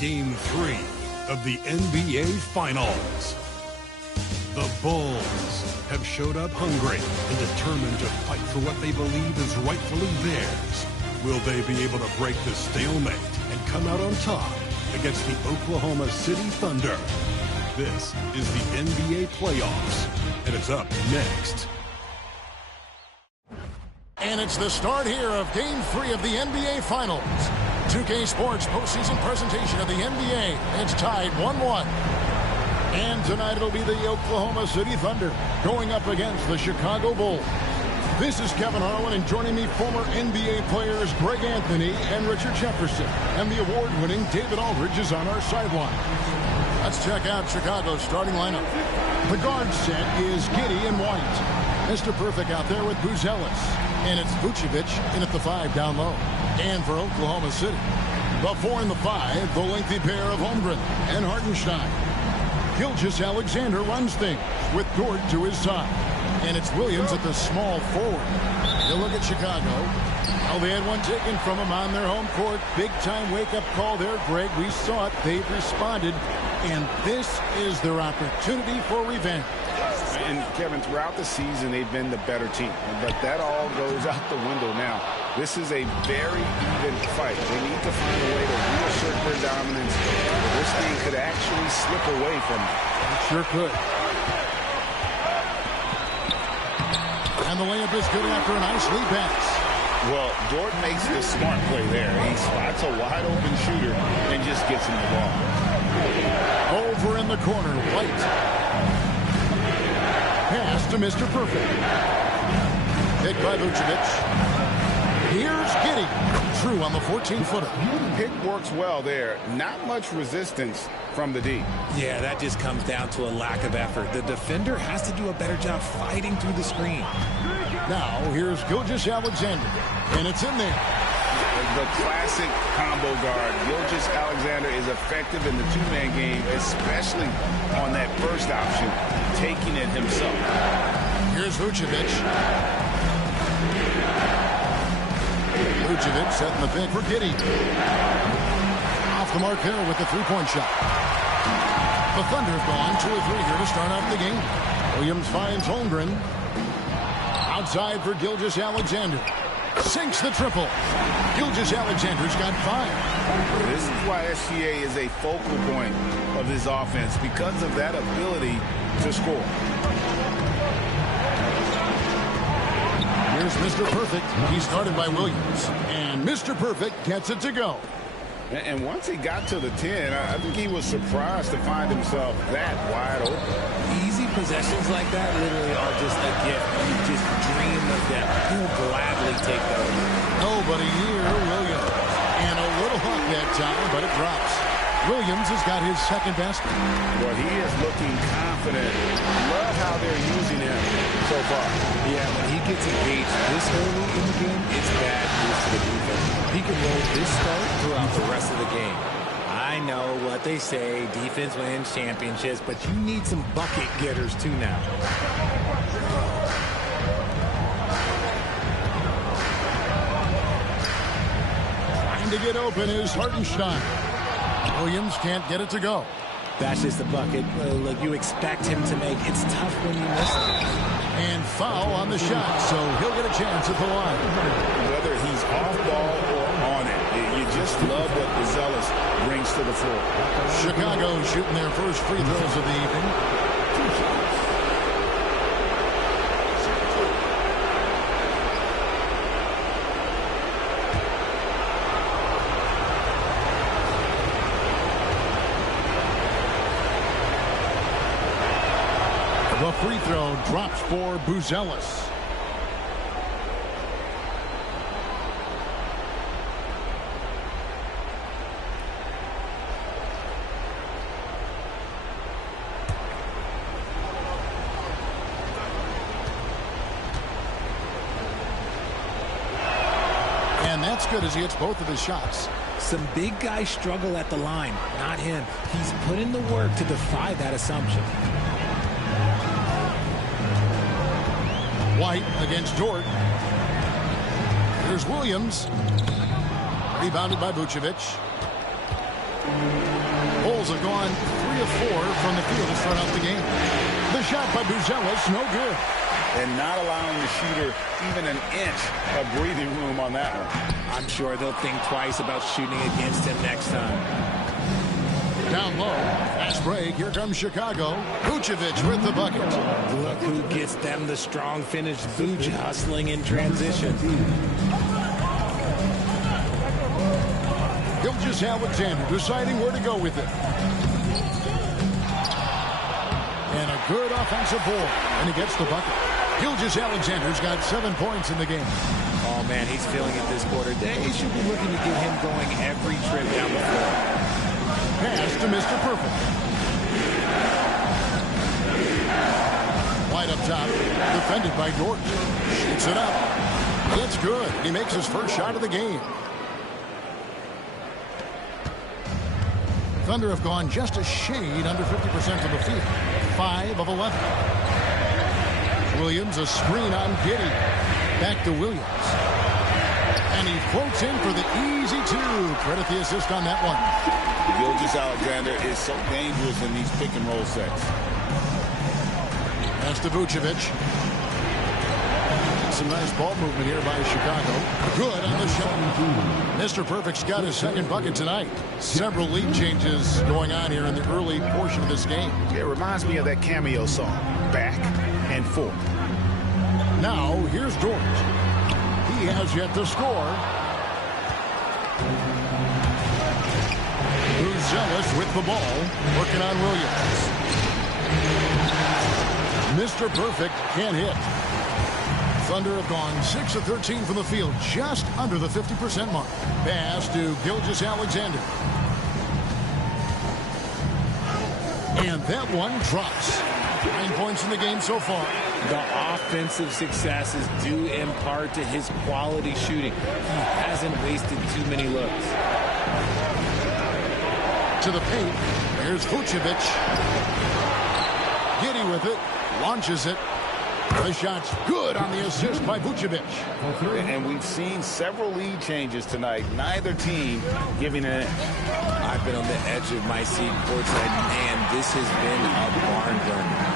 Game 3 of the NBA Finals. The Bulls have showed up hungry and determined to fight for what they believe is rightfully theirs. Will they be able to break the stalemate and come out on top against the Oklahoma City Thunder? This is the NBA Playoffs, and it's up next. And it's the start here of Game 3 of the NBA Finals. 2K Sports postseason presentation of the NBA. It's tied 1-1. And tonight it'll be the Oklahoma City Thunder going up against the Chicago Bulls. This is Kevin Harlan, and joining me, former NBA players Greg Anthony and Richard Jefferson. And the award-winning David Aldridge is on our sideline. Let's check out Chicago's starting lineup. The guard set is Giddey and White. Mr. Perfect out there with Buzelis. And it's Vucevic in at the 5 down low. And for Oklahoma City, the 4 and the 5, the lengthy pair of Holmgren and Hartenstein. Gilgeous-Alexander runs things with Dort to his side. And it's Williams at the small forward. You look at Chicago. Well, they had one taken from them on their home court. Big-time wake-up call there, Greg. We saw it. They've responded. And this is their opportunity for revenge. And, Kevin, throughout the season, they've been the better team. But that all goes out the window now. This is a very even fight. They need to find a way to reassert their dominance. This thing could actually slip away from them. It sure could. And the layup is good after a nice lead pass. Well, Dort makes the smart play there. He spots a wide-open shooter and just gets him the ball. Over in the corner, White. Pass to Mr. Perfect. Pick by Vucevic. Here's Giddey. True on the 14-footer. Pick works well there. Not much resistance from the D. Yeah, that just comes down to a lack of effort. The defender has to do a better job fighting through the screen. Now, here's Gilgeous-Alexander. And it's in there. The classic combo guard. Gilgeous-Alexander is effective in the two-man game, especially on that first option, taking it himself. Here's Vucevic. Vucevic setting the pick for Giddey. Off the mark there with the three-point shot. The Thunder have gone 2 of 3 here to start out the game. Williams finds Holmgren. Outside for Gilgeous-Alexander. Sinks the triple. Gilgeous-Alexander's got 5. This is why SGA is a focal point of this offense, because of that ability to score. Here's Mr. Perfect. He started by Williams. And Mr. Perfect gets it to go. And once he got to the 10, I think he was surprised to find himself that wide open. Easy possessions like that literally are just a gift. You just dream of them. He'll gladly take those. Nobody here, Williams. And a little hot that time, but it drops. Williams has got his second basket. Well, he is looking confident. Love how they're using him so far. Yeah, when he gets engaged this early in the game, it's bad news to the defense. He can roll this start throughout the rest of the game. I know what they say, defense wins championships, but you need some bucket getters too now. Trying to get open is Hartenstein. Williams can't get it to go. That's just a bucket. Look, you expect him to make. It's tough when you miss it. And foul on the shot, so he'll get a chance at the line. Whether he's off ball or on it, You just love what Buzelis brings to the floor. Chicago shooting their first free throws of the evening. The free throw drops for Buzelis. And that's good as he hits both of his shots. Some big guys struggle at the line, not him. He's put in the work to defy that assumption. White against Dort. Here's Williams. Rebounded by Vucevic. Bulls have gone 3 of 4 from the field to start out the game. The shot by Buzelis, no good. And not allowing the shooter even an inch of breathing room on that one. I'm sure they'll think twice about shooting against him next time. Down low, fast break, here comes Chicago. Vucevic with the bucket. Look who gets them the strong finish. Vuce hustling in transition. Gilgeous-Alexander deciding where to go with it. And a good offensive board, and he gets the bucket. Gilgeous-Alexander's got 7 points in the game. Oh, man, he's feeling it this quarter. They should be looking to get him going every trip down the floor. Pass to Mr. Perfect. White up top, defended by Dort. Shoots it up. It's good. He makes his first shot of the game. Thunder have gone just a shade under 50% of the field. 5 of 11. Williams, a screen on Giddey. Back to Williams. And he floats in for the easy 2. Credit the assist on that one. Gilgeous-Alexander is so dangerous in these pick-and-roll sets. That's to Vucevic. Some nice ball movement here by Chicago. Good on the shot. Mr. Perfect's got his second bucket tonight. Several lead changes going on here in the early portion of this game. It reminds me of that Cameo song, Back and Forth. Now, here's Dort. He has yet to score. Buzelis with the ball, working on Williams. Mr. Perfect can't hit. Thunder have gone 6 of 13 from the field, just under the 50% mark. Pass to Gilgeous-Alexander. And that one drops. 9 points in the game so far. The offensive successes due in part to his quality shooting. He hasn't wasted too many looks. To the paint. There's Vucevic. Giddey with it. Launches it. The shot's good on the assist by Vucevic. And we've seen several lead changes tonight. Neither team giving it. I've been on the edge of my seat courtside. Man, this has been a barn burner.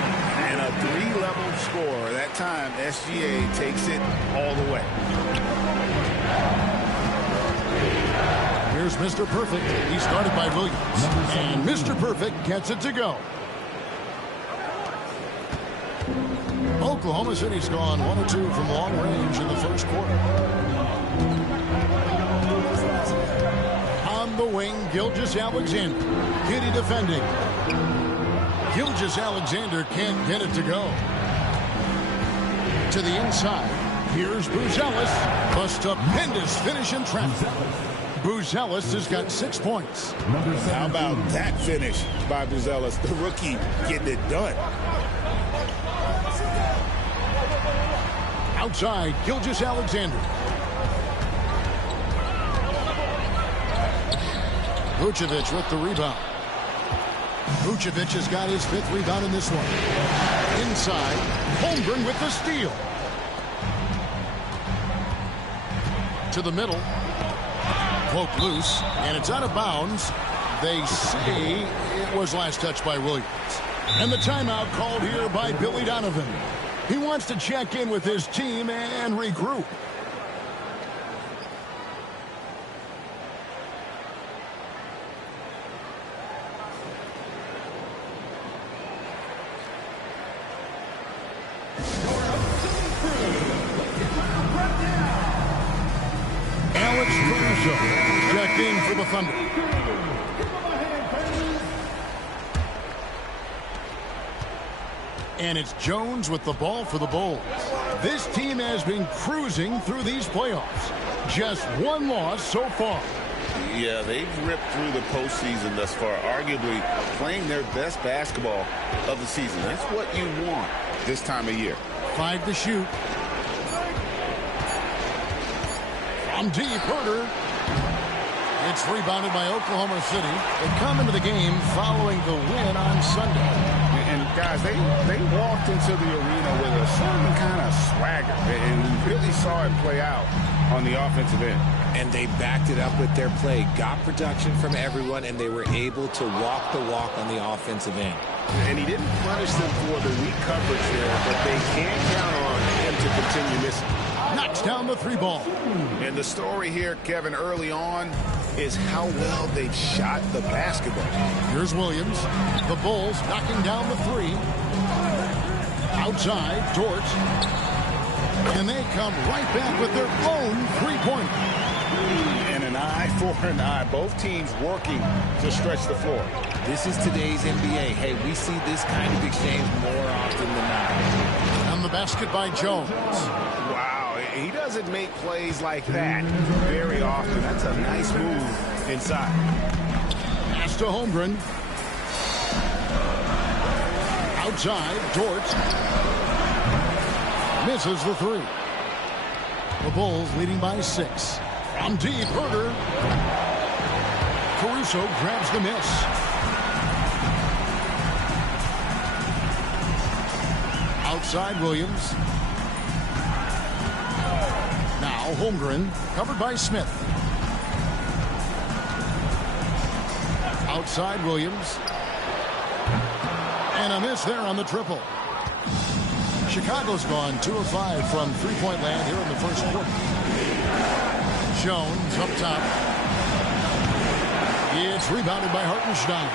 And a 3-level score. That time, SGA takes it all the way. Here's Mr. Perfect. He started by Williams. And Mr. Perfect gets it to go. Oklahoma City's gone 1 of 2 from long range in the first quarter. On the wing, Gilgeous-Alexander. Giddey defending. Gilgeous-Alexander can't get it to go. To the inside. Here's Buzelis. A stupendous finish in traffic. Buzelis has got 6 points. How about that finish by Buzelis, the rookie, getting it done. Outside, Gilgeous-Alexander. Vucevic with the rebound. Vucevic has got his 5th rebound in this one. Inside, Holmgren with the steal. To the middle. Poke loose, and it's out of bounds. They say it was last touched by Williams. And the timeout called here by Billy Donovan. He wants to check in with his team and regroup. Caruso checked in for the Thunder. And it's Jones with the ball for the Bulls. This team has been cruising through these playoffs. Just one loss so far. Yeah, they've ripped through the postseason thus far, arguably playing their best basketball of the season. That's what you want this time of year. 5 to shoot. From deep, Herter. It's rebounded by Oklahoma City. They come into the game following the win on Sunday. And guys, they walked into the arena with a certain kind of swagger, and we really saw it play out on the offensive end. And they backed it up with their play, got production from everyone, and they were able to walk the walk on the offensive end. And he didn't punish them for the weak coverage there, but they can't count on him to continue missing. Knocks down the 3 ball. And the story here, Kevin, early on is how well they've shot the basketball. Here's Williams. The Bulls knocking down the 3. Outside, Dort. And they come right back with their own 3-pointer. And an eye for an eye. Both teams working to stretch the floor. This is today's NBA. Hey, we see this kind of exchange more often than not. On the basket by Jones. Wow, he doesn't make plays like that very often. That's a nice move inside. Pass to Holmgren. Outside, Dort. Misses the 3. The Bulls leading by 6. From deep, Herter. Caruso grabs the miss. Outside, Williams. Now Holmgren, covered by Smith. Outside, Williams. And a miss there on the triple. Chicago's gone 2 of 5 from three-point land here in the first quarter. Jones up top. It's rebounded by Hartenstein.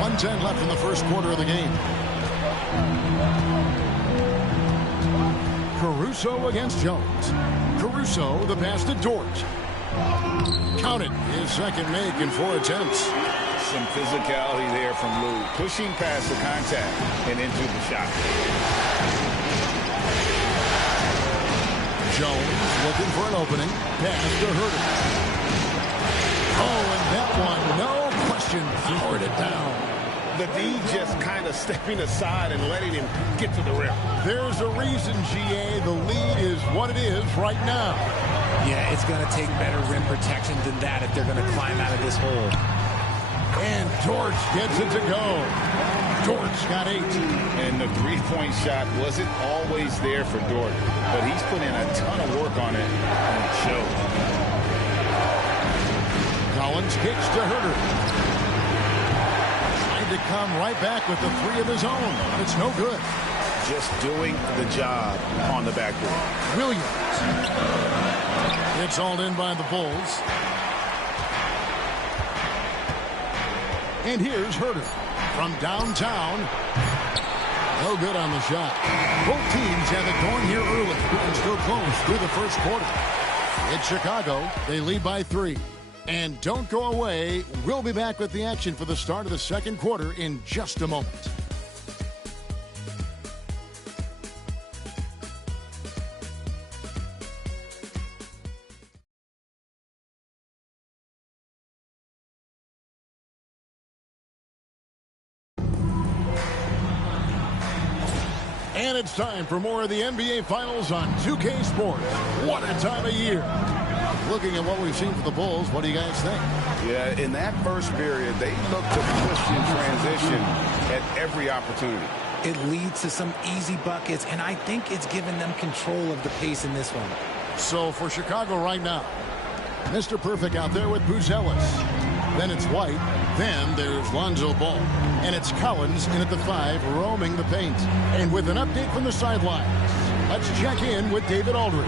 1:10 left in the first quarter of the game. Caruso against Jones. Caruso, the pass to Dort. Count it. His second make in 4 attempts. Some physicality there from Lou, pushing past the contact and into the shot. Jones looking for an opening. Pass to Herter. Oh, and that one, no question, powered it down. The D just kind of stepping aside and letting him get to the rim. There's a reason, GA, the lead is what it is right now. Yeah, it's going to take better rim protection than that if they're going to climb out of this hole. And Dort gets it to go. Dort's got 8. And the three-point shot wasn't always there for Dort, but he's put in a ton of work on it, and it shows. Collins kicks to Herter. Trying to come right back with the 3 of his own. It's no good. Just doing the job on the backboard. Williams. It's all in by the Bulls. And here's Herter from downtown. No good on the shot. Both teams have it going here early and still close through the first quarter. It's Chicago. They lead by 3. And don't go away. We'll be back with the action for the start of the second quarter in just a moment. And it's time for more of the NBA Finals on 2K Sports. What a time of year. Looking at what we've seen for the Bulls, what do you guys think? Yeah, in that first period, they looked to push in transition at every opportunity. It leads to some easy buckets, and I think it's given them control of the pace in this one. So for Chicago right now, Mr. Perfect out there with Buzelis. Then it's White. Then there's Lonzo Ball. And it's Collins in at the 5, roaming the paint. And with an update from the sidelines, let's check in with David Aldridge.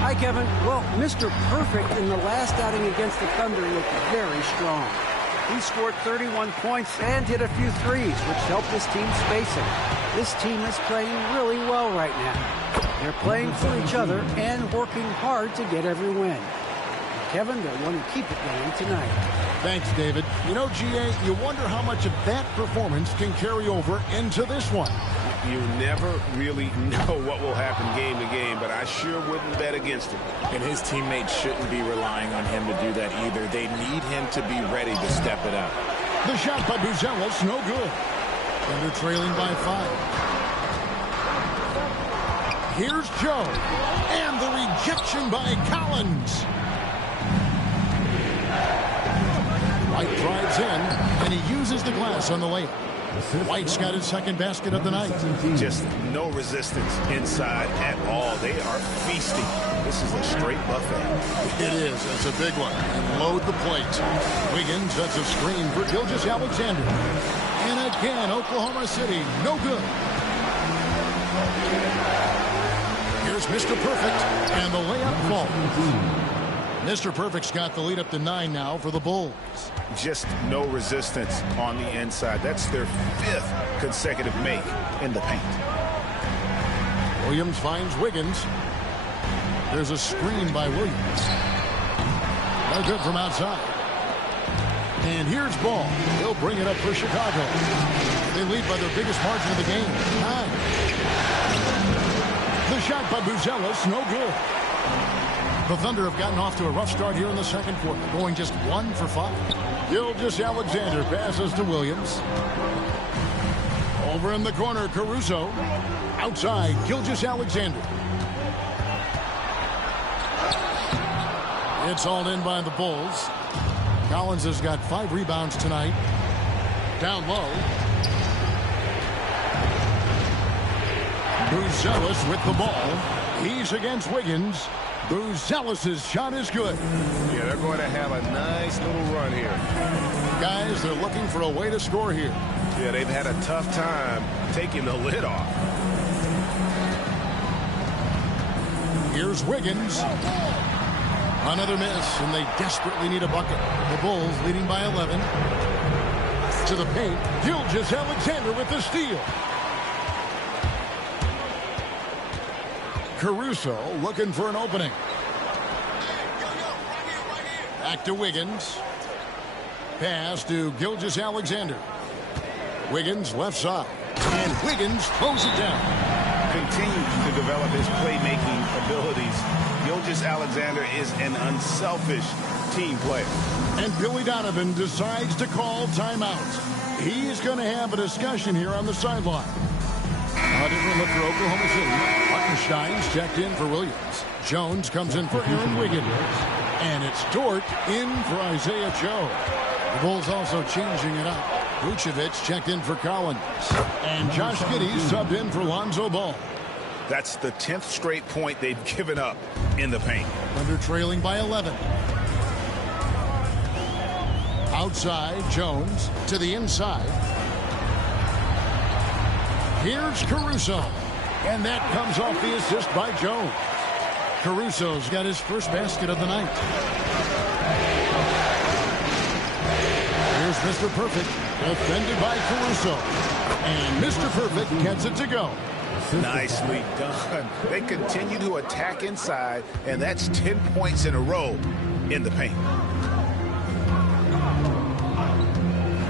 Hi, Kevin. Well, Mr. Perfect in the last outing against the Thunder looked very strong. He scored 31 points and hit a few threes, which helped his team space it. This team is playing really well right now. They're playing for each other and working hard to get every win. Kevin, they'll want to keep it going tonight. Thanks, David. You know, GA, you wonder how much of that performance can carry over into this one. You never really know what will happen game to game, but I sure wouldn't bet against him. And his teammates shouldn't be relying on him to do that either. They need him to be ready to step it up. The shot by Buzelis, no good. Thunder trailing by 5. Here's Joe. And the rejection by Collins. White drives in, and he uses the glass on the layup. White's got his second basket of the night. Just no resistance inside at all. They are feasting. This is a straight buffet. It is. It's a big one. And load the plate. Wiggins sets a screen for Gilgeous-Alexander. And again, Oklahoma City, no good. Here's Mr. Perfect, and the layup falls. Mr. Perfect's got the lead up to 9 now for the Bulls. Just no resistance on the inside. That's their 5th consecutive make in the paint. Williams finds Wiggins. There's a screen by Williams. No good from outside. And here's Ball. He'll bring it up for Chicago. They lead by their biggest margin of the game, 9. The shot by Buzelis, no good. The Thunder have gotten off to a rough start here in the second quarter, going just 1 for 5. Gilgeous-Alexander passes to Williams. Over in the corner, Caruso. Outside, Gilgeous-Alexander. It's hauled in by the Bulls. Collins has got 5 rebounds tonight. Down low. Buzelis with the ball. He's against Wiggins. Buzelis' shot is good. Yeah, they're going to have a nice little run here. Guys, they're looking for a way to score here. Yeah, they've had a tough time taking the lid off. Here's Wiggins. Another miss, and they desperately need a bucket. The Bulls leading by 11. To the paint, Gilgeous-Alexander with the steal. Caruso looking for an opening. Back to Wiggins. Pass to Gilgeous-Alexander. Wiggins left side. And Wiggins throws it down. Continues to develop his playmaking abilities. Gilgeous-Alexander is an unselfish team player. And Billy Donovan decides to call timeout. He's going to have a discussion here on the sideline. A different look for Oklahoma City. Hartenstein's checked in for Williams. Jones comes in for Aaron Wiggins. And it's Dort in for Isaiah Joe. The Bulls also changing it up. Vucevic checked in for Collins. And Josh Giddey subbed in for Lonzo Ball. That's the 10th straight point they've given up in the paint. Thunder trailing by 11. Outside, Jones to the inside. Here's Caruso. And that comes off the assist by Jones. Caruso's got his first basket of the night. Here's Mr. Perfect, defended by Caruso. And Mr. Perfect gets it to go. Nicely done. They continue to attack inside, and that's 10 points in a row in the paint.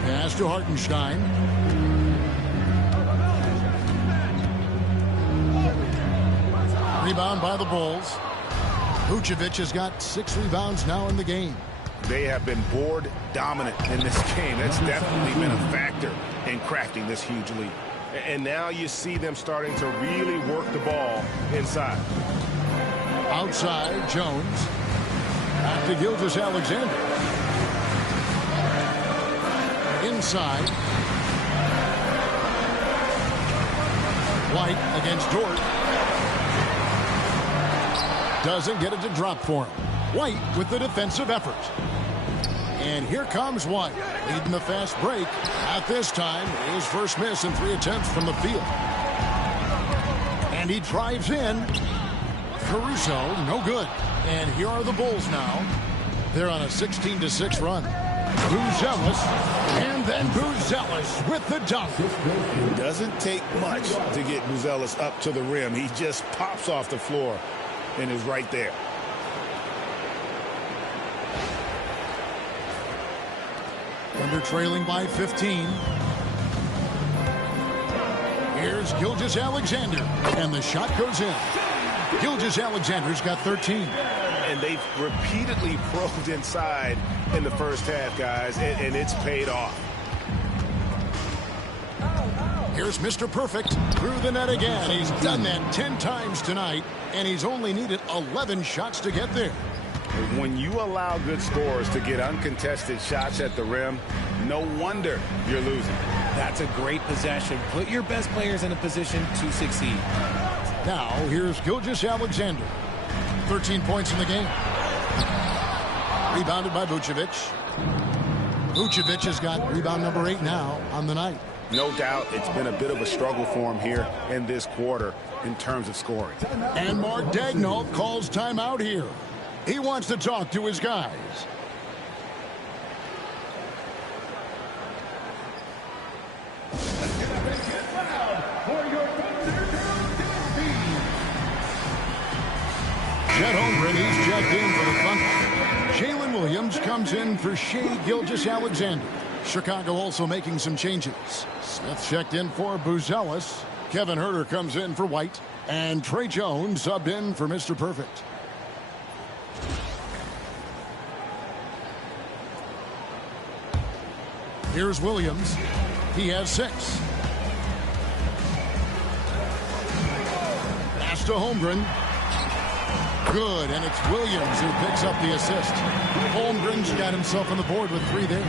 Pass to Hartenstein. Rebound by the Bulls. Vucevic has got 6 rebounds now in the game. They have been board dominant in this game. That's definitely been a factor in crafting this huge lead. And now you see them starting to really work the ball inside. Outside, Jones. Back to Gilgeous-Alexander. Inside. White against Dort. Doesn't get it to drop for him. White with the defensive effort. And here comes White, leading the fast break. At this time, his first miss in 3 attempts from the field. And he drives in. Caruso, no good. And here are the Bulls now. They're on a 16-6 run. Buzelis, and then Buzelis with the dunk. It doesn't take much to get Buzelis up to the rim. He just pops off the floor and is right there. Thunder trailing by 15. Here's Gilgeous-Alexander, and the shot goes in. Gilgeous-Alexander's got 13. And they've repeatedly probed inside in the first half, guys, and it's paid off. Here's Mr. Perfect through the net again. He's done that 10 times tonight, and he's only needed 11 shots to get there. When you allow good scorers to get uncontested shots at the rim, no wonder you're losing. That's a great possession. Put your best players in a position to succeed. Now, here's Gilgeous-Alexander. 13 points in the game. Rebounded by Vucevic. Vucevic has got rebound number 8 now on the night. No doubt it's been a bit of a struggle for him here in this quarter in terms of scoring. And Mark Daigneault calls timeout here. He wants to talk to his guys. Chet Holmgren, he's checked in for the Thunder. Jalen Williams comes in for Shai Gilgeous-Alexander. Chicago also making some changes. Smith checked in for Buzelis. Kevin Huerter comes in for White. And Trey Jones subbed in for Mr. Perfect. Here's Williams. He has 6. Pass to Holmgren. Good, and it's Williams who picks up the assist. Holmgren's got himself on the board with 3 there.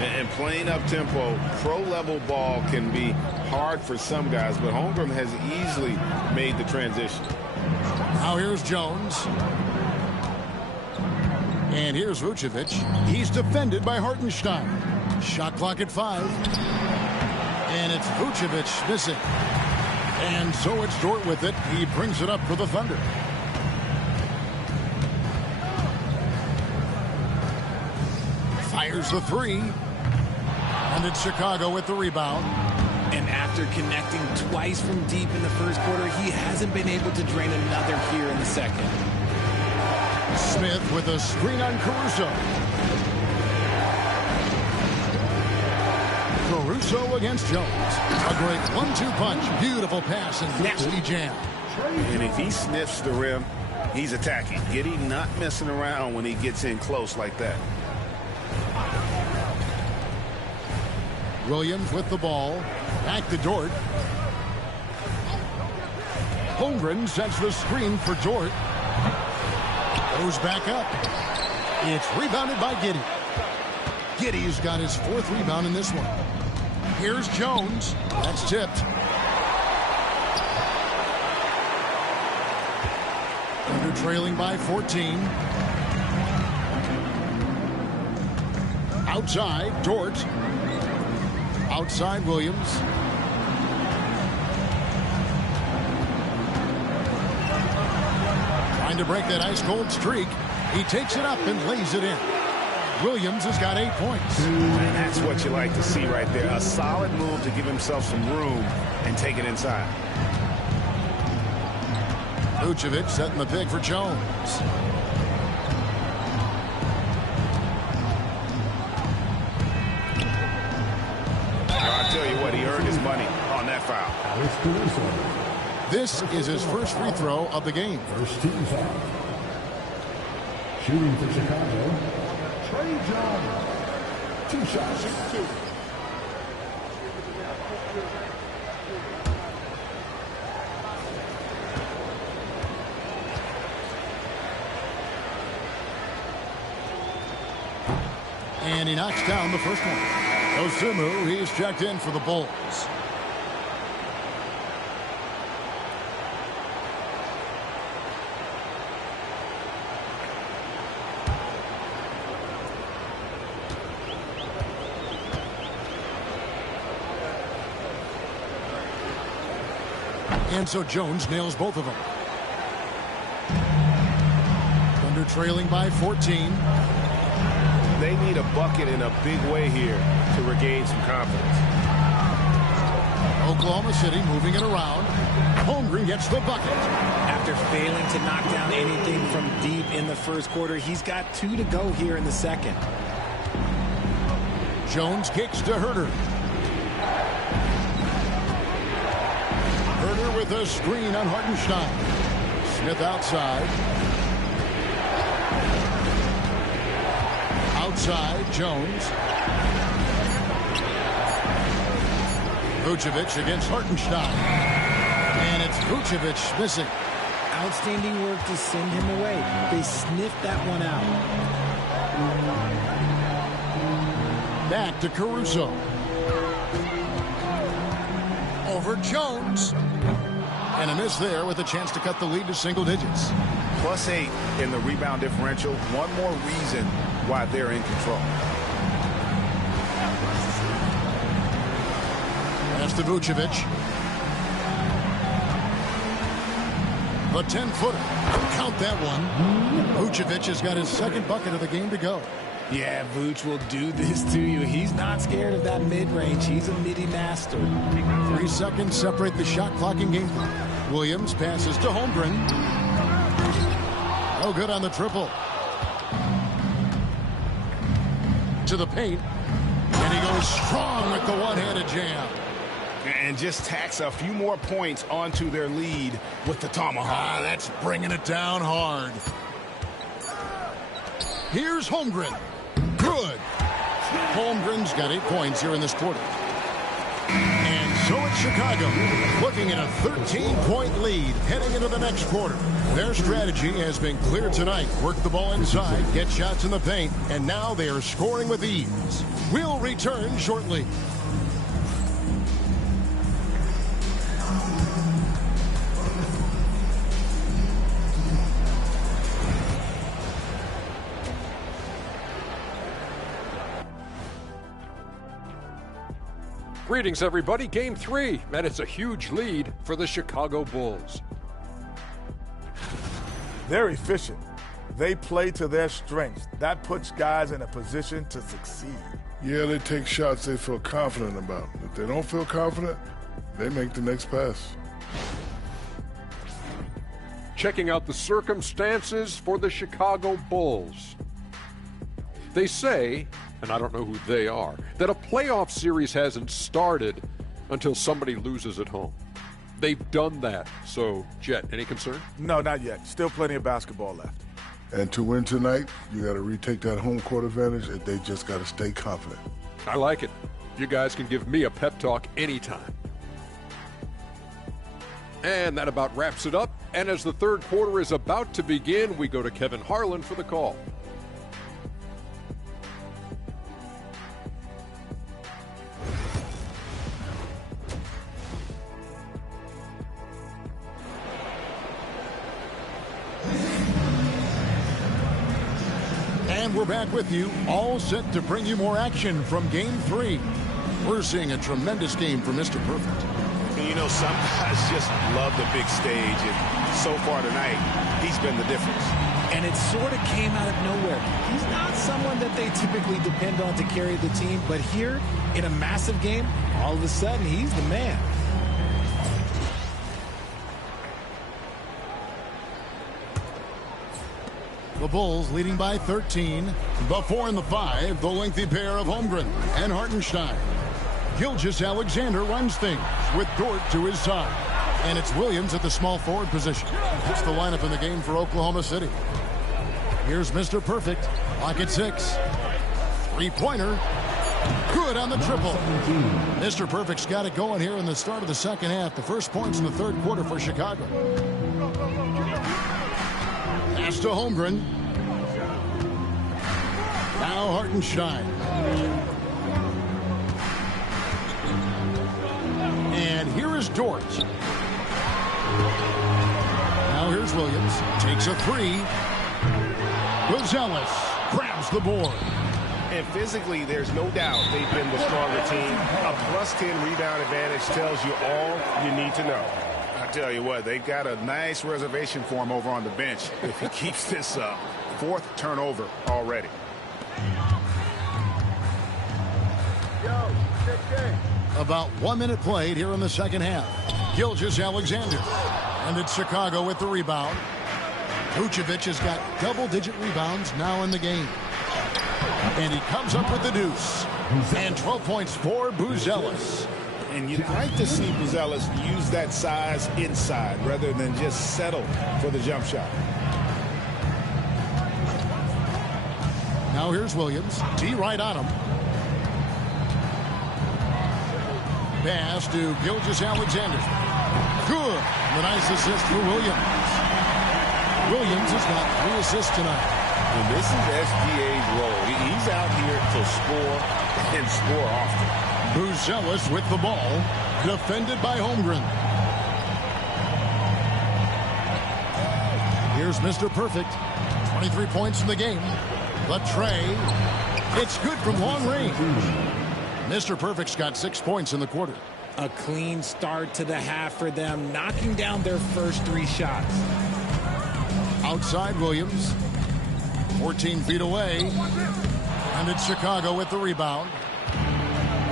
And playing up-tempo, pro-level ball can be hard for some guys, but Holmgren has easily made the transition. Now here's Jones. And here's Vucevic. He's defended by Hartenstein. Shot clock at 5. And it's Vucevic missing. And so it's Dort with it. He brings it up for the Thunder. Fires the 3. And it's Chicago with the rebound. And after connecting twice from deep in the first quarter, he hasn't been able to drain another here in the second. Smith with a screen on Caruso. Caruso against Jones. A great 1-2 punch. Beautiful pass and nasty jam. And if he sniffs the rim, he's attacking. Giddey not messing around when he gets in close like that. Williams with the ball. Back to Dort. Holmgren sets the screen for Dort. Goes back up. It's rebounded by Giddey. Giddey's got his 4th rebound in this one. Here's Jones. That's tipped. Under trailing by 14. Outside, Dort. Outside, Williams. Trying to break that ice-cold streak. He takes it up and lays it in. Williams has got 8 points. And that's what you like to see right there. A solid move to give himself some room and take it inside. Vucevic setting the pick for Jones. I'll tell you what, he earned his money on that foul. This is his first free throw of the game. First team foul. Shooting for Chicago, Trey Jones. 2 shots. And he knocks down the first one. Osumu, he's checked in for the Bulls. And so Jones nails both of them. Thunder trailing by 14. They need a bucket in a big way here to regain some confidence. Oklahoma City moving it around. Holmgren gets the bucket. After failing to knock down anything from deep in the first quarter, he's got 2 to go here in the second. Jones kicks to Herter. Herter with a screen on Hartenstein. Smith outside. Outside, Jones. Vucevic against Hartenstein. And it's Vucevic missing. Outstanding work to send him away. They sniffed that one out. Back to Caruso. Over Jones. And a miss there with a chance to cut the lead to single digits. +8 in the rebound differential. One more reason why they're in control. That's to Vucevic. The 10-footer. Count that one. Vucevic has got his second bucket of the game to go. Yeah, Vooch will do this to you. He's not scared of that mid-range. He's a midi master. 3 seconds separate the shot clock and game clock. Williams passes to Holmgren. No good on the triple. To the paint. And he goes strong with the one-handed jam. And just tacks a few more points onto their lead with the tomahawk. That's bringing it down hard. Here's Holmgren. Good. Holmgren's got 8 points here in this quarter. And so it's Chicago, looking at a 13-point lead heading into the next quarter. Their strategy has been clear tonight. Work the ball inside, get shots in the paint, and now they are scoring with ease. We'll return shortly. Greetings, everybody. Game 3, and it's a huge lead for the Chicago Bulls. They're efficient. They play to their strengths. That puts guys in a position to succeed. Yeah, they take shots they feel confident about. If they don't feel confident, they make the next pass. Checking out the circumstances for the Chicago Bulls. They say, and I don't know who they are, that a playoff series hasn't started until somebody loses at home. They've done that. So, Jet, any concern? No, not yet. Still plenty of basketball left. And to win tonight, you got to retake that home court advantage, and they just got to stay confident. I like it. You guys can give me a pep talk anytime. And that about wraps it up. And as the third quarter is about to begin, we go to Kevin Harlan for the call. And we're back with you, all set to bring you more action from Game 3. We're seeing a tremendous game from Mr. Perfect. And you know, some guys just love the big stage, and so far tonight, he's been the difference. And it sort of came out of nowhere. He's not someone that they typically depend on to carry the team, but here, in a massive game, all of a sudden, he's the man. The Bulls leading by 13. The 4 and the 5, the lengthy pair of Holmgren and Hartenstein. Gilgeous-Alexander runs things with Dort to his side. And it's Williams at the small forward position. That's the lineup in the game for Oklahoma City. Here's Mr. Perfect, pocket 6. Three-pointer. Good on the triple. Mr. Perfect's got it going here in the start of the second half. The first points in the third quarter for Chicago. Pass to Holmgren. Now Hartenstein. And here is Dort. Now here's Williams. Takes a 3. Rosales grabs the board. And physically, there's no doubt they've been the stronger team. A +10 rebound advantage tells you all you need to know. I tell you what, they've got a nice reservation for him over on the bench if he keeps this up. 4th turnover already. About 1 minute played here in the second half. Gilgeous-Alexander. And it's Chicago with the rebound. Vucevic has got double-digit rebounds now in the game. And he comes up with the deuce. And 12 points for Buzelis. And you'd like to see Buzelis use that size inside rather than just settle for the jump shot. Now here's Williams. D right on him. Pass to Gilgeous-Alexander. Good. The nice assist for Williams. Williams has got 3 assists tonight. And this is SGA's role. He's out here to score and score often. Buzelis with the ball. Defended by Holmgren. Here's Mr. Perfect. 23 points in the game. The tray. It's good from long range. Mr. Perfect's got 6 points in the quarter. A clean start to the half for them, knocking down their first 3 shots. Outside Williams. 14 feet away. And it's Chicago with the rebound.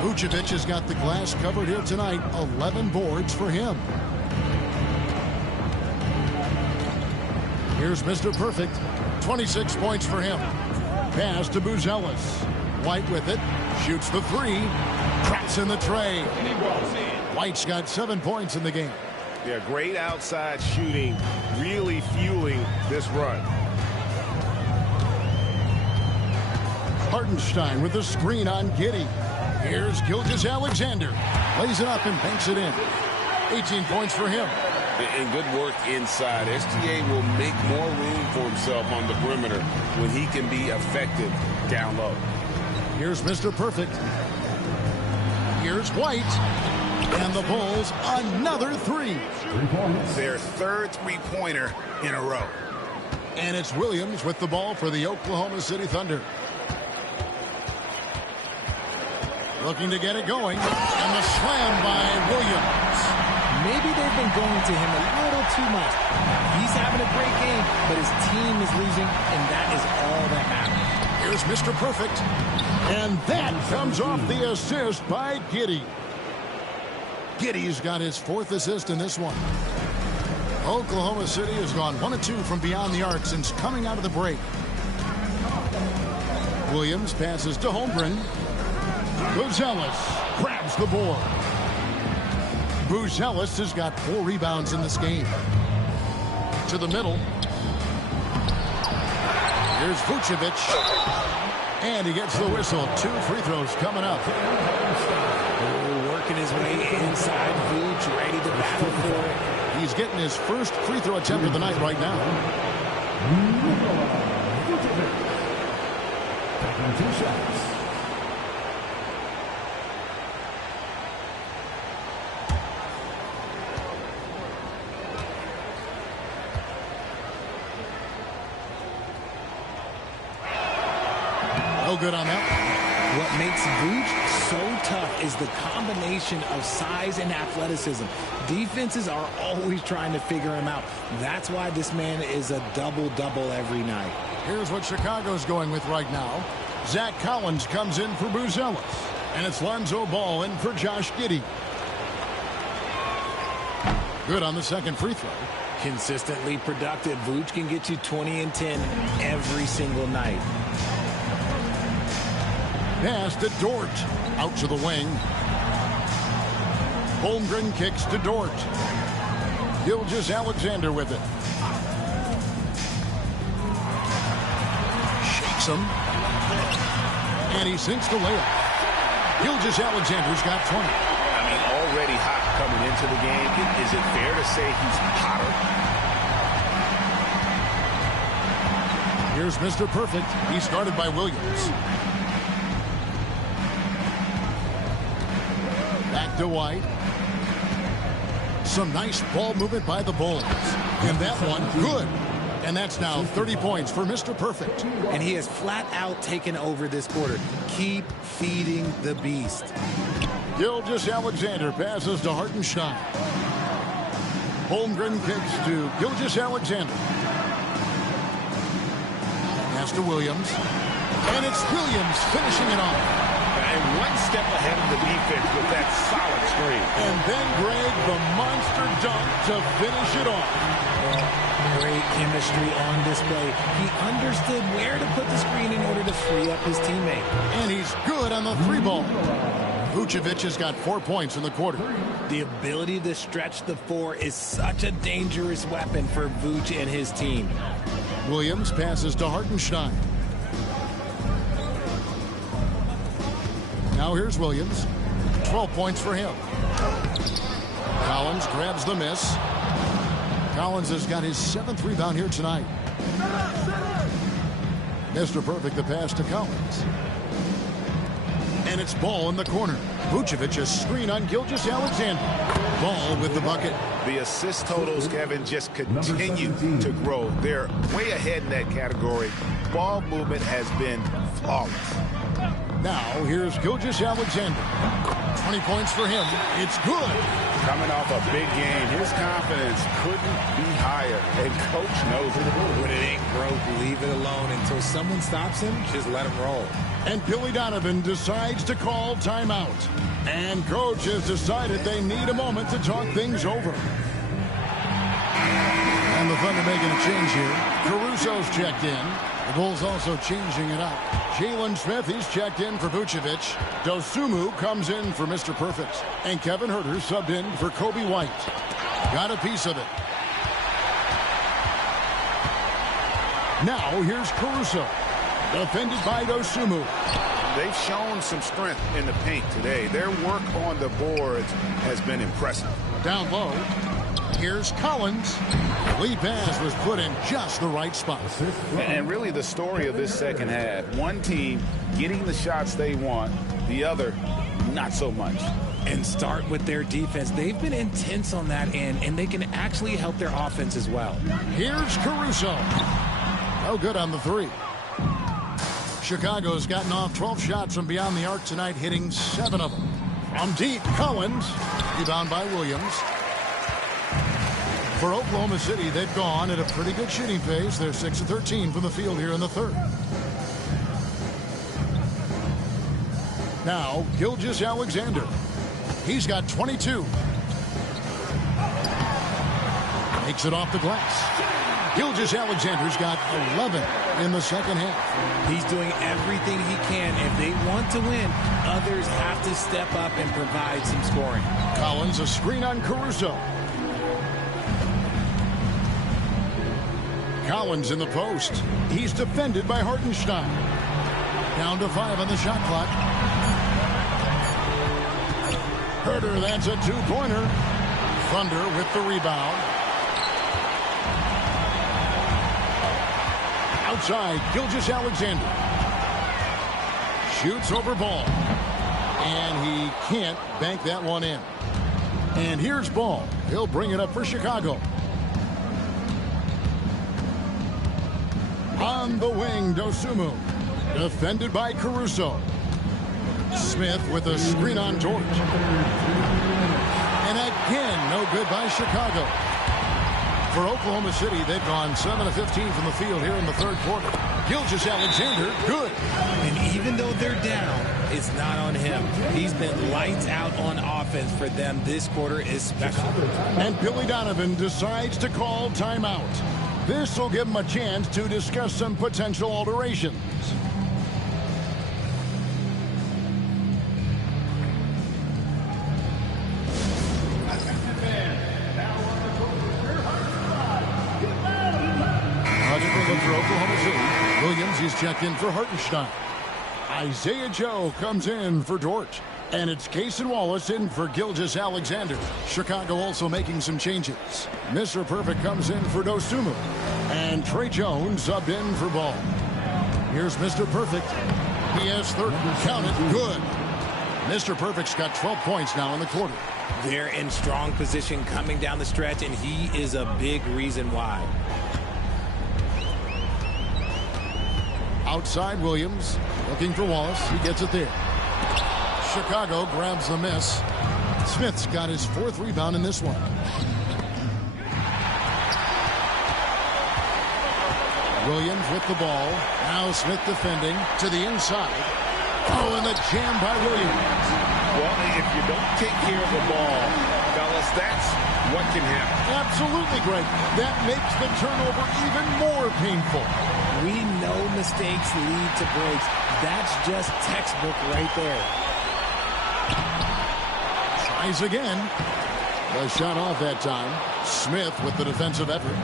Vucevic has got the glass covered here tonight. 11 boards for him. Here's Mr. Perfect. 26 points for him. Pass to Buzelis. White with it. Shoots the 3. Traps in the tray. White's got 7 points in the game. Yeah, great outside shooting, really fueling this run. Hartenstein with the screen on Giddey. Here's Gilgeous-Alexander. Lays it up and banks it in. 18 points for him. And good work inside. SGA will make more room for himself on the perimeter when he can be effective down low. Here's Mr. Perfect. Here's White. And the Bulls, another 3. Their third three-pointer in a row. And it's Williams with the ball for the Oklahoma City Thunder. Looking to get it going. And the slam by Williams. Maybe they've been going to him a little too much. He's having a great game, but his team is losing, and that is all that matters. Here's Mr. Perfect. And that comes off the assist by Giddey. Giddey's got his 4th assist in this one. Oklahoma City has gone 1 of 2 from beyond the arc since coming out of the break. Williams passes to Holmgren. Buzelis grabs the board. Buzelis has got 4 rebounds in this game. To the middle. Here's Vucevic. And he gets the whistle. 2 free throws coming up. Working his way inside. Vooch ready to battle for it. He's getting his first free throw attempt of the night right now. Taking 2 shots. No good on that. What makes Vooch so tough is the combination of size and athleticism. Defenses are always trying to figure him out. That's why this man is a double-double every night. Here's what Chicago's going with right now. Zach Collins comes in for Buzelis. And it's Lonzo Ball in for Josh Giddey. Good on the second free throw. Consistently productive. Vooch can get you 20 and 10 every single night. Pass to Dort. Out to the wing. Holmgren kicks to Dort. Gilgeous-Alexander with it. Shakes him. And he sinks the layup. Gilgeous-Alexander's got 20. I mean, already hot coming into the game. Is it fair to say he's hotter? Here's Mr. Perfect. He started by Williams. Back to White. Some nice ball movement by the Bulls. And that one, good. And that's now 30 points for Mr. Perfect. And he has flat out taken over this quarter. Keep feeding the beast. Gilgeous-Alexander passes to Hartenstein. Holmgren kicks to Gilgeous-Alexander. Pass to Williams. And it's Williams finishing it off. And one step ahead of the defense with that solid screen. And then Greg, the monster dunk to finish it off. Great chemistry on display. He understood where to put the screen in order to free up his teammate. And he's good on the 3-ball. Vucevic has got 4 points in the quarter. The ability to stretch the 4 is such a dangerous weapon for Vuce and his team. Williams passes to Hartenstein. Now here's Williams. 12 points for him. Collins grabs the miss. Collins has got his 7th rebound here tonight. Mr. Perfect, the pass to Collins. And it's Ball in the corner. Vucevic a screen on Gilgeous-Alexander. Ball with the bucket. The assist totals, Kevin, just continue to grow. They're way ahead in that category. Ball movement has been flawless. Now here's Gilgeous-Alexander. 20 points for him. It's good. Coming off a big game, his confidence couldn't be higher, and coach knows it. When it ain't broke, leave it alone until someone stops him. Just let him roll. And Billy Donovan decides to call timeout. And coach has decided they need a moment to talk things over. And the Thunder making a change here. Caruso's checked in. The Bulls also changing it up. Jalen Smith, he's checked in for Vucevic. Dosunmu comes in for Mr. Perfect. And Kevin Huerter subbed in for Kobe White. Got a piece of it. Now here's Caruso. Defended by Dosunmu. They've shown some strength in the paint today. Their work on the boards has been impressive. Down low. Here's Collins. The lead pass was put in just the right spot. And really the story of this second half, one team getting the shots they want, the other not so much. And start with their defense. They've been intense on that end, and they can actually help their offense as well. Here's Caruso. No good on the 3. Chicago's gotten off 12 shots from beyond the arc tonight, hitting 7 of them. From deep, Collins. Rebound by Williams. For Oklahoma City, they've gone at a pretty good shooting pace. They're 6 of 13 from the field here in the 3rd. Now, Gilgeous-Alexander. He's got 22. Makes it off the glass. Gilgeous-Alexander's got 11 in the second half. He's doing everything he can. If they want to win, others have to step up and provide some scoring. Collins, a screen on Caruso. Collins in the post. He's defended by Hartenstein. Down to 5 on the shot clock. Huerter, that's a 2-pointer. Thunder with the rebound. Outside, Gilgeous-Alexander. Shoots over Ball. And he can't bank that one in. And here's Ball. He'll bring it up for Chicago. On the wing, Dosunmu. Defended by Caruso. Smith with a screen on George. And again, no good by Chicago. For Oklahoma City, they've gone 7 of 15 from the field here in the 3rd quarter. Gilgeous-Alexander, good. And even though they're down, it's not on him. He's been lights out on offense for them this quarter especially. And Billy Donovan decides to call timeout. This will give him a chance to discuss some potential alterations. For Oklahoma City, Williams, he's checked in for Hartenstein. Isaiah Joe comes in for Dort. And it's Cason Wallace in for Gilgeous-Alexander. Chicago also making some changes. Mr. Perfect comes in for Dosunmu. And Trey Jones subbed in for Ball. Here's Mr. Perfect. He has 30. Count it. Good. Mr. Perfect's got 12 points now in the quarter. They're in strong position coming down the stretch, and he is a big reason why. Outside Williams, looking for Wallace. He gets it there. Chicago grabs the miss. Smith's got his 4th rebound in this one. Williams with the ball. Now Smith defending to the inside. Oh, and the jam by Williams. Well, if you don't take care of the ball, fellas, that's what can happen. Absolutely, Greg. That makes the turnover even more painful. We know mistakes lead to breaks. That's just textbook right there. Tries again. The shot off that time. Smith with the defensive effort.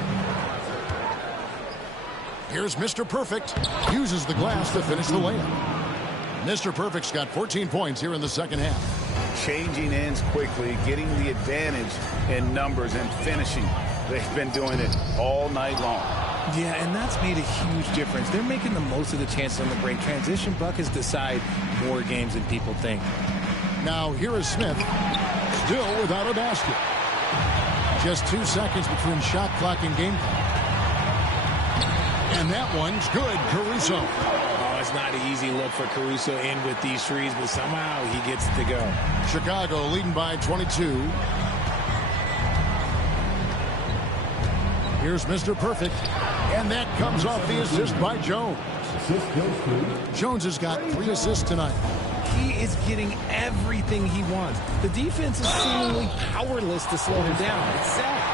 Here's Mr. Perfect. Uses the glass to finish the layup. Mr. Perfect's got 14 points here in the second half. Changing ends quickly, getting the advantage in numbers and finishing. They've been doing it all night long. Yeah, and that's made a huge difference. They're making the most of the chances on the break. Transition buckets decide more games than people think. Now here is Smith, still without a basket. Just 2 seconds between shot clock and game clock. And that one's good, Caruso. Oh, it's not an easy look for Caruso in with these threes, but somehow he gets it to go. Chicago leading by 22. Here's Mr. Perfect. And that comes off the assist by Jones. Jones has got 3 assists tonight. He is getting everything he wants. The defense is seemingly powerless to slow him down. It's sad.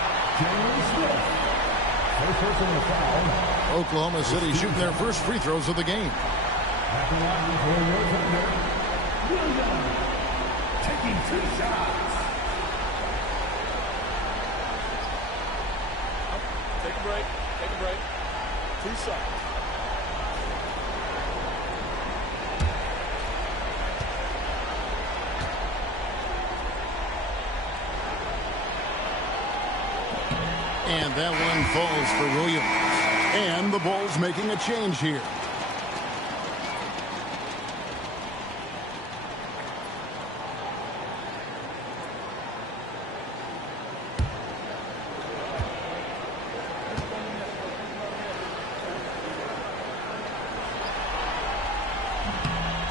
Oklahoma City shooting their first free throws of the game. Taking 2 shots. Take a break. Take a break. 2 shots. And that one falls for Williams. And the Bulls making a change here.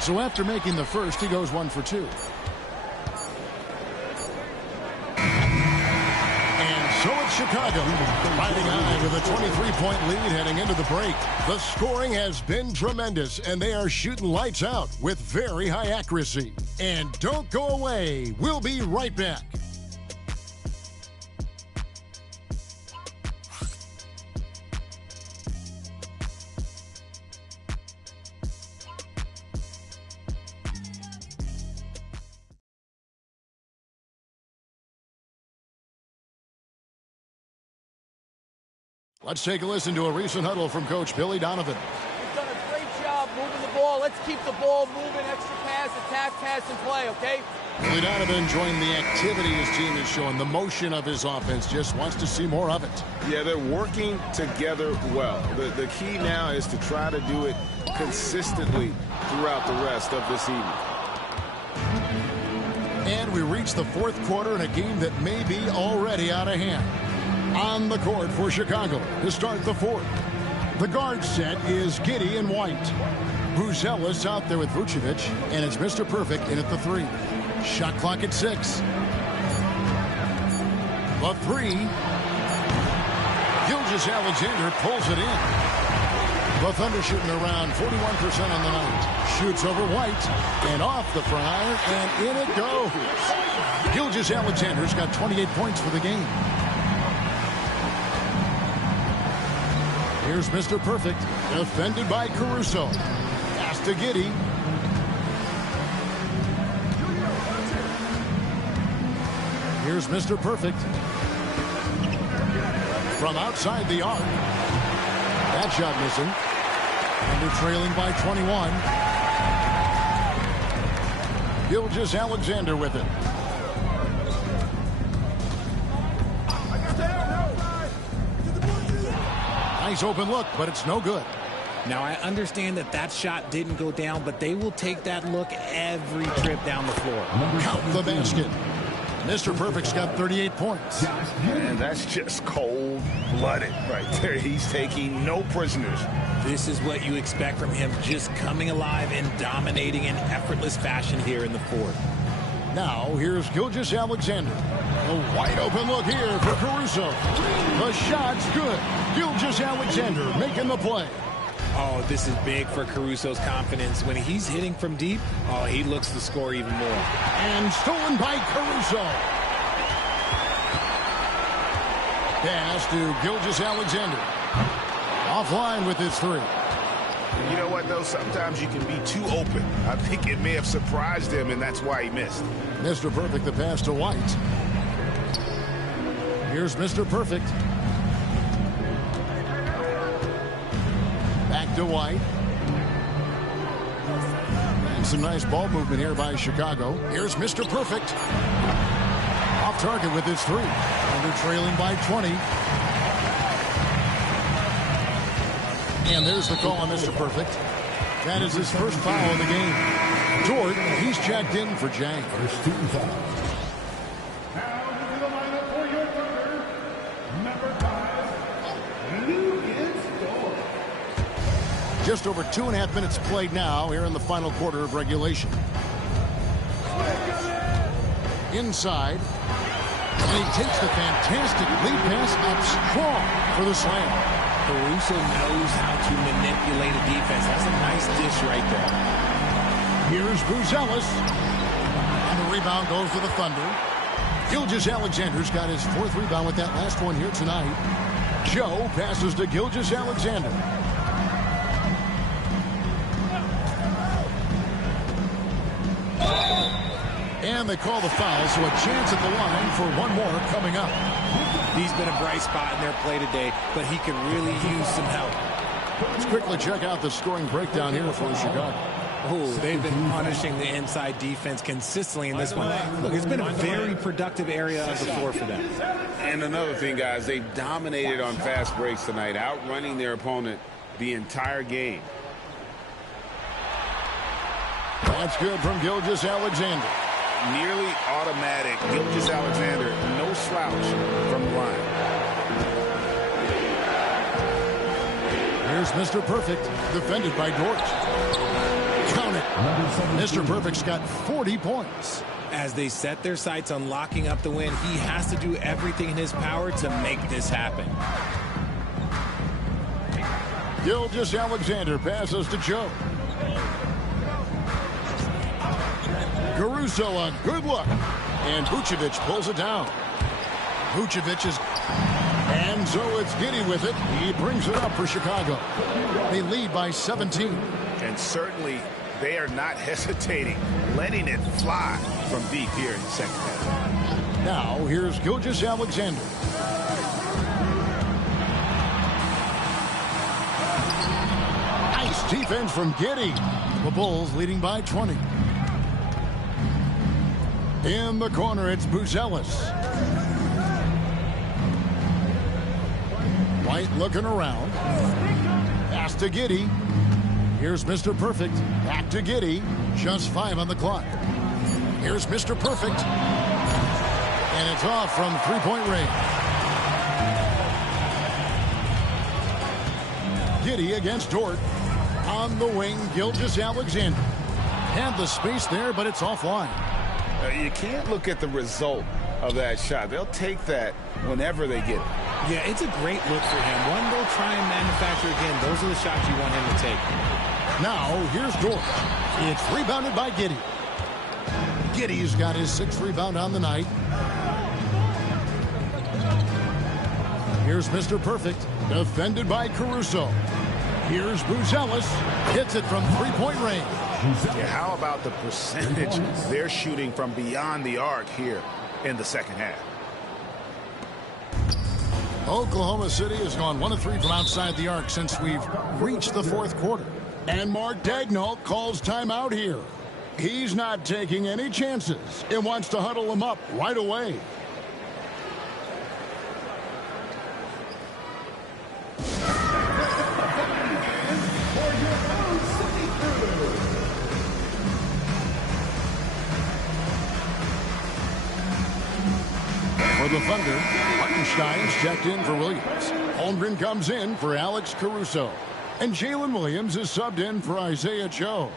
So after making the first, he goes 1 for 2. So it's Chicago riding high with a 23-point lead heading into the break. The scoring has been tremendous, and they are shooting lights out with very high accuracy. And don't go away. We'll be right back. Let's take a listen to a recent huddle from Coach Billy Donovan. We've done a great job moving the ball. Let's keep the ball moving, extra pass, attack, pass, and play, okay? Billy Donovan enjoying the activity his team is showing, the motion of his offense, just wants to see more of it. Yeah, they're working together well. The key now is to try to do it consistently throughout the rest of this evening. And we reach the fourth quarter in a game that may be already out of hand. On the court for Chicago to start the fourth. The guard set is Giddey and White. Buzelis out there with Vucevic, and it's Mr. Perfect in at the 3. Shot clock at 6. The 3. Gilgeous-Alexander pulls it in. The Thunder shooting around 41% on the night. Shoots over White and off the front iron, and in it goes. Gilgeous-Alexander's got 28 points for the game. Here's Mr. Perfect, defended by Caruso. Pass to Giddey. Here's Mr. Perfect. From outside the arc. That shot missing. And they're trailing by 21. Gilgeous-Alexander with it. Nice open look, but it's no good. Now, I understand that shot didn't go down, but they will take that look every trip down the floor. Count the basket. Mr. Perfect's got 38 points. And that's just cold-blooded right there. He's taking no prisoners. This is what you expect from him, just coming alive and dominating in effortless fashion here in the fourth. Now, here's Gilgeous-Alexander. A wide open look here for Caruso. The shot's good. Gilgeous-Alexander making the play. Oh, this is big for Caruso's confidence. When he's hitting from deep, oh, he looks to score even more. And stolen by Caruso. Pass to Gilgeous-Alexander. Offline with his three. You know what, though? Sometimes you can be too open. I think it may have surprised him, and that's why he missed. Mr. Perfect, the pass to White. Here's Mr. Perfect. Back to White. And some nice ball movement here by Chicago. Here's Mr. Perfect. Off target with his three. Under trailing by 20. And there's the call on Mr. Perfect. That is his first foul of the game. Dort, he's checked in for Jang. First team foul. Just over 2.5 minutes played now here in the final quarter of regulation. Inside. And he takes the fantastic lead pass up strong for the slam. Caruso knows how to manipulate a defense. That's a nice dish right there. Here's Buzelis. And the rebound goes to the Thunder. Gilgeous-Alexander's got his 4th rebound with that last one here tonight. Joe passes to Gilgeous-Alexander. And they call the foul, so a chance at the line for one more coming up. He's been a bright spot in their play today, but he could really use some help. Let's quickly check out the scoring breakdown here for Chicago. Oh, they've been punishing the inside defense consistently in this one. Look, it's been a very productive area of the floor for them. And another thing, guys, they've dominated on fast breaks tonight, outrunning their opponent the entire game. That's good from Gilgeous-Alexander. Nearly automatic. Gilgeous-Alexander, no slouch from the line. Here's Mr. Perfect, defended by Dort. Count it. Mr. Perfect's got 40 points. As they set their sights on locking up the win, he has to do everything in his power to make this happen. Gilgeous-Alexander passes to Joe. Caruso, a good look. And Vucevic pulls it down. Vucevic is... And so it's Giddey with it. He brings it up for Chicago. They lead by 17. And certainly they are not hesitating, letting it fly from deep here in the second half. Now, here's Gilgeous-Alexander. Nice defense from Giddey. The Bulls leading by 20. In the corner, it's Buzelis. White looking around. Pass to Giddey. Here's Mr. Perfect. Back to Giddey. Just 5 on the clock. Here's Mr. Perfect. And it's off from three-point range. Giddey against Dort. On the wing, Gilgeous-Alexander. Had the space there, but it's offline. You can't look at the result of that shot. They'll take that whenever they get it. Yeah, it's a great look for him. One they'll try and manufacture again. Those are the shots you want him to take. Now, here's Dort. It's rebounded by Giddey. Giddey's got his 6th rebound on the night. Here's Mr. Perfect, defended by Caruso. Here's Buzelis. Hits it from three-point range. Yeah, how about the percentage they're shooting from beyond the arc here in the second half? Oklahoma City has gone 1 of 3 from outside the arc since we've reached the 4th quarter. And Mark Daigneault calls timeout here. He's not taking any chances and wants to huddle them up right away. For the Thunder, Hartenstein's checked in for Williams. Holmgren comes in for Alex Caruso. And Jalen Williams is subbed in for Isaiah Joe.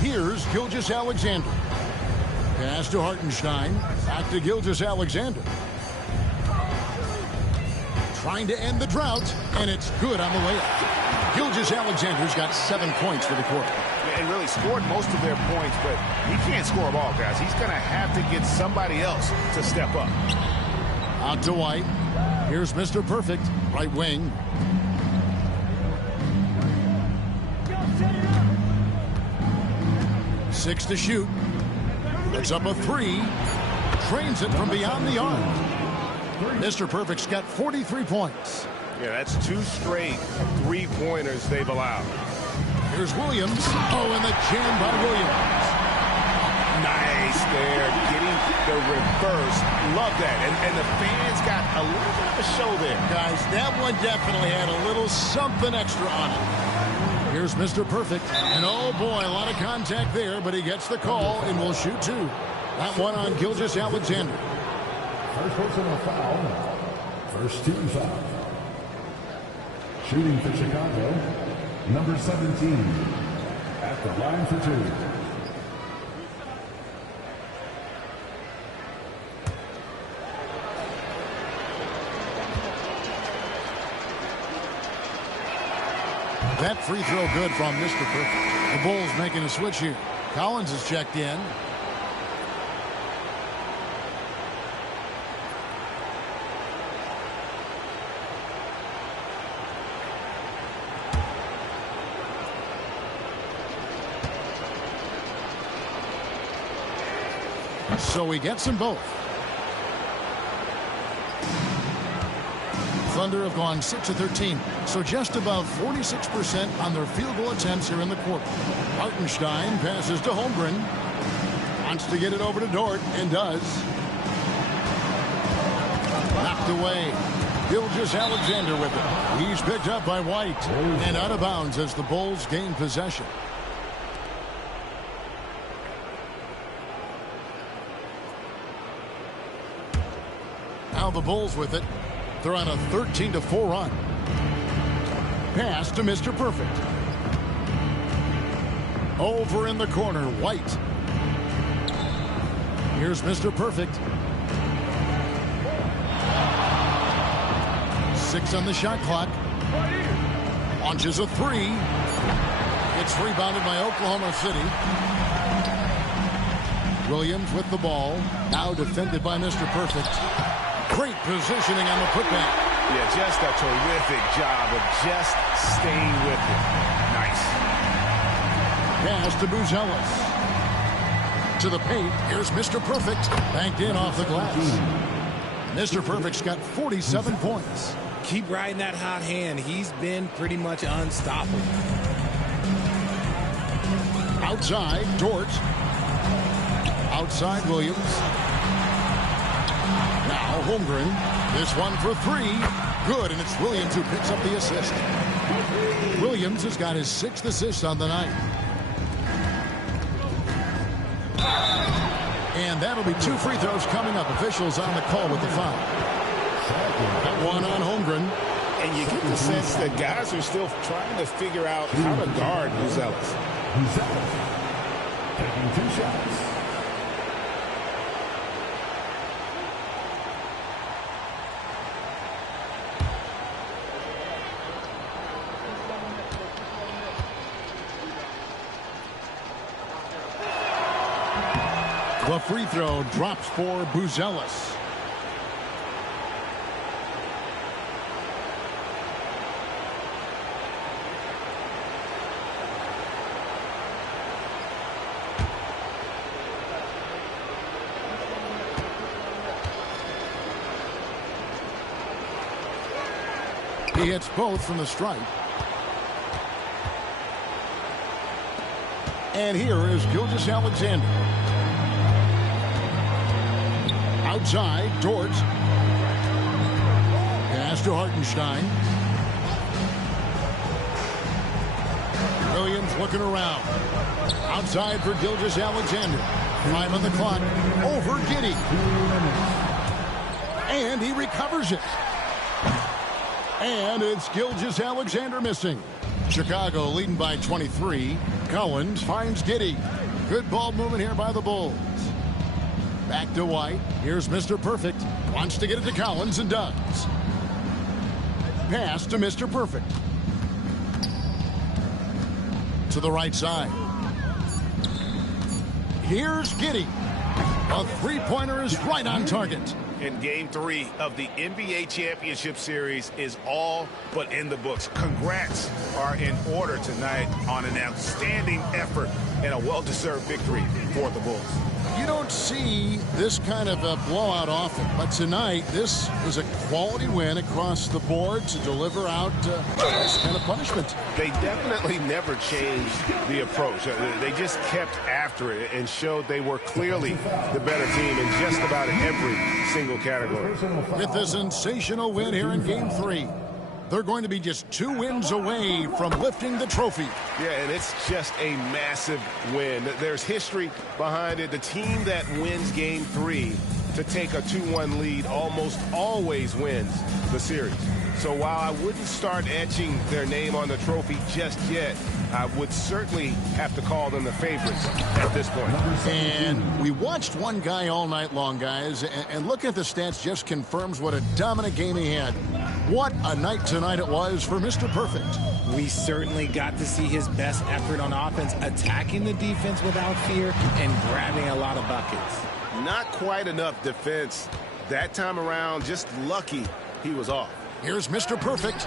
Here's Gilgeous-Alexander. Pass to Hartenstein. Back to Gilgeous-Alexander. Trying to end the drought, and it's good on the way up. Gilgeous-Alexander's got 7 points for the quarter. And really scored most of their points, but he can't score them all, guys. He's going to have to get somebody else to step up. Out to White. Here's Mr. Perfect, right wing. Six to shoot. Puts up a 3. Trains it from beyond the arc. Mr. Perfect's got 43 points. Yeah, that's 2 straight 3-pointers they've allowed. Here's Williams. Oh, and the jam by Williams. Nice there, getting the reverse. Love that. And the fans got a little bit of a show there. Guys, that one definitely had a little something extra on it. Here's Mr. Perfect. And oh boy, a lot of contact there, but he gets the call and will shoot 2. That one on Gilgeous-Alexander. First personal foul. First team foul. Shooting for Chicago, number 17. At the line for 2. That free throw good from Mr. Perfect. The Bulls making a switch here. Collins is checked in. So he gets them both. Thunder have gone 6 of 13, so just about 46% on their field goal attempts here in the quarter. Hartenstein passes to Holmgren. Wants to get it over to Dort, and does. Knocked away. Gilgeous-Alexander with it. He's picked up by White, and out of bounds as the Bulls gain possession. Now the Bulls with it. They're on a 13-4 run. Pass to Mr. Perfect. Over in the corner, White. Here's Mr. Perfect. 6 on the shot clock. Launches a 3. It's rebounded by Oklahoma City. Williams with the ball. Now defended by Mr. Perfect. Great positioning on the putback. Yeah, just a terrific job of just staying with it. Nice. Pass to Buzelis. To the paint. Here's Mr. Perfect. Banked in off the glass. Mr. Perfect's got 47 points. Keep riding that hot hand. He's been pretty much unstoppable. Outside, Dort. Outside, Williams. Now Holmgren. This one for 3. Good, and it's Williams who picks up the assist. Williams has got his 6th assist on the night. And that'll be 2 free throws coming up. Officials on the call with the foul. That one on Holmgren. And you get the sense that guys are still trying to figure out how to guard Buzelis. Taking 2 shots. The free throw drops for Buzelis. He hits both from the stripe. And here is Gilgeous-Alexander. Outside, Dort. Pass to Hartenstein. Williams looking around. Outside for Gilgeous-Alexander. 5 on the clock. Over Giddey. And he recovers it. And it's Gilgeous-Alexander missing. Chicago leading by 23. Collins finds Giddey. Good ball movement here by the Bulls. Back to White. Here's Mr. Perfect. Wants to get it to Collins and does. Pass to Mr. Perfect. To the right side. Here's Giddey. A three-pointer is right on target. And Game 3 of the NBA Championship Series is all but in the books. Congrats are in order tonight on an outstanding effort and a well-deserved victory for the Bulls. You don't see this kind of a blowout often, but tonight this is a quality win across the board to deliver out this kind of punishment. They definitely never changed the approach. They just kept after it and showed they were clearly the better team in just about every single category. With a sensational win here in Game 3, they're going to be just 2 wins away from lifting the trophy. Yeah, and it's just a massive win. There's history behind it. The team that wins Game 3 to take a 2-1 lead almost always wins the series. So while I wouldn't start etching their name on the trophy just yet, I would certainly have to call them the favorites at this point. And we watched one guy all night long, guys, and looking at the stats just confirms what a dominant game he had. What a night tonight it was for Mr. Perfect. We certainly got to see his best effort on offense, attacking the defense without fear and grabbing a lot of buckets. Not quite enough defense that time around. Just lucky he was off. Here's Mr. Perfect.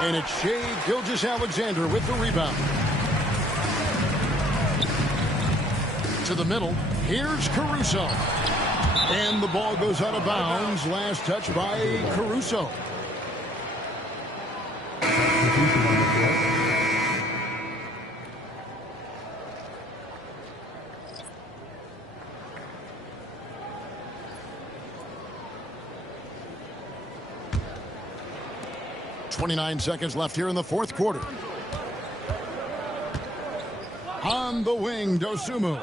And it's Shai Gilgeous-Alexander with the rebound. To the middle. Here's Caruso. And the ball goes out of bounds. Last touch by Caruso. .29 seconds left here in the fourth quarter. On the wing, Dosunmu.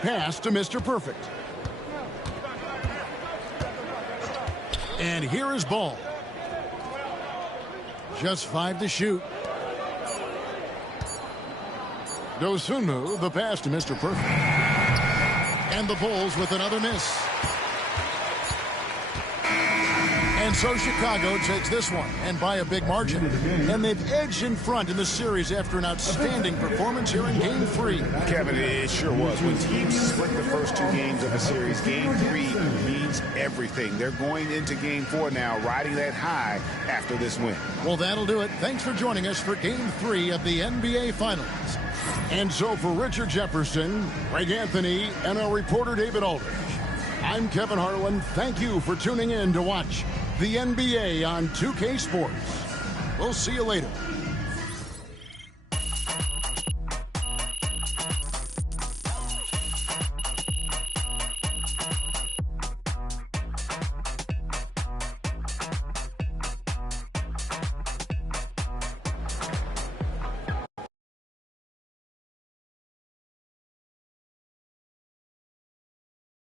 Pass to Mr. Perfect. And here is Ball. Just 5 to shoot. Dosunmu, the pass to Mr. Perfect. And the Bulls with another miss. And so Chicago takes this one, and by a big margin. And they've edged in front in the series after an outstanding performance here in Game 3. Kevin, it sure was. When teams split the first 2 games of a series, Game 3 means everything. They're going into Game 4 now, riding that high after this win. Well, that'll do it. Thanks for joining us for Game 3 of the NBA Finals. And so for Richard Jefferson, Greg Anthony, and our reporter David Aldridge, I'm Kevin Harlan. Thank you for tuning in to watch the NBA on 2K Sports. We'll see you later.